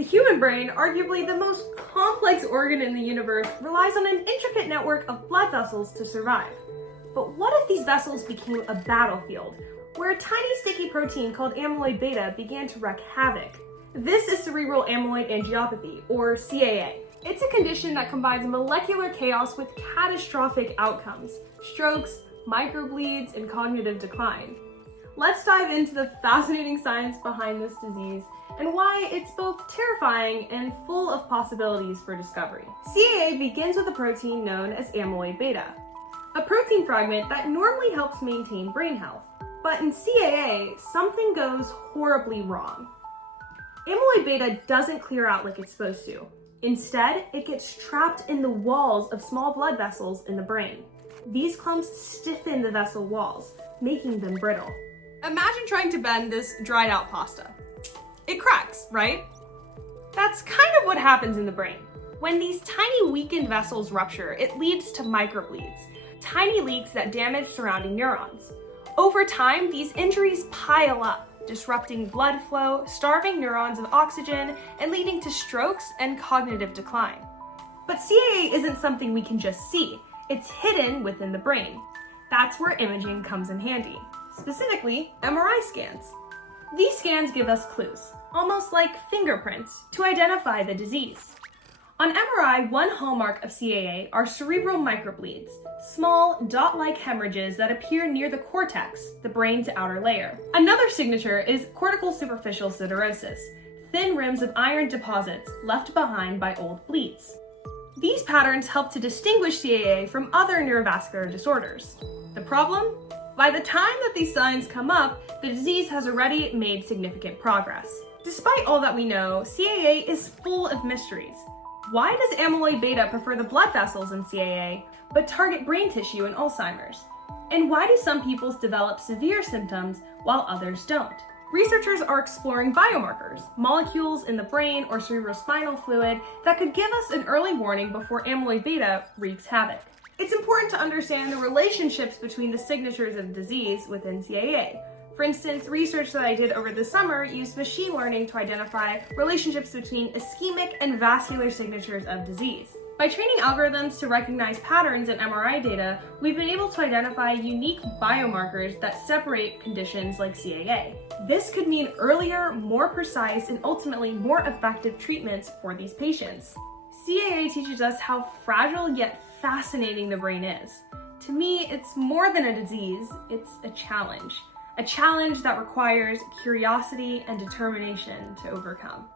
The human brain, arguably the most complex organ in the universe, relies on an intricate network of blood vessels to survive. But what if these vessels became a battlefield, where a tiny sticky protein called amyloid beta began to wreak havoc? This is cerebral amyloid angiopathy, or CAA. It's a condition that combines molecular chaos with catastrophic outcomes: strokes, microbleeds, and cognitive decline. Let's dive into the fascinating science behind this disease and why it's both terrifying and full of possibilities for discovery. CAA begins with a protein known as amyloid beta, a protein fragment that normally helps maintain brain health. But in CAA, something goes horribly wrong. Amyloid beta doesn't clear out like it's supposed to. Instead, it gets trapped in the walls of small blood vessels in the brain. These clumps stiffen the vessel walls, making them brittle. Imagine trying to bend this dried out pasta. It cracks, right? That's kind of what happens in the brain. When these tiny weakened vessels rupture, it leads to microbleeds, tiny leaks that damage surrounding neurons. Over time, these injuries pile up, disrupting blood flow, starving neurons of oxygen, and leading to strokes and cognitive decline. But CAA isn't something we can just see. It's hidden within the brain. That's where imaging comes in handy, specifically MRI scans. These scans give us clues, almost like fingerprints, to identify the disease. On MRI, one hallmark of CAA are cerebral microbleeds, small, dot-like hemorrhages that appear near the cortex, the brain's outer layer. Another signature is cortical superficial siderosis, thin rims of iron deposits left behind by old bleeds. These patterns help to distinguish CAA from other neurovascular disorders. The problem? By the time that these signs come up, the disease has already made significant progress. Despite all that we know, CAA is full of mysteries. Why does amyloid beta prefer the blood vessels in CAA, but target brain tissue in Alzheimer's? And why do some people develop severe symptoms while others don't? Researchers are exploring biomarkers, molecules in the brain or cerebrospinal fluid that could give us an early warning before amyloid beta wreaks havoc. It's important to understand the relationships between the signatures of disease within CAA. For instance, research that I did over the summer used machine learning to identify relationships between ischemic and vascular signatures of disease. By training algorithms to recognize patterns in MRI data, we've been able to identify unique biomarkers that separate conditions like CAA. This could mean earlier, more precise, and ultimately more effective treatments for these patients. CAA teaches us how fragile yet fascinating the brain is. To me, it's more than a disease, it's a challenge. A challenge that requires curiosity and determination to overcome.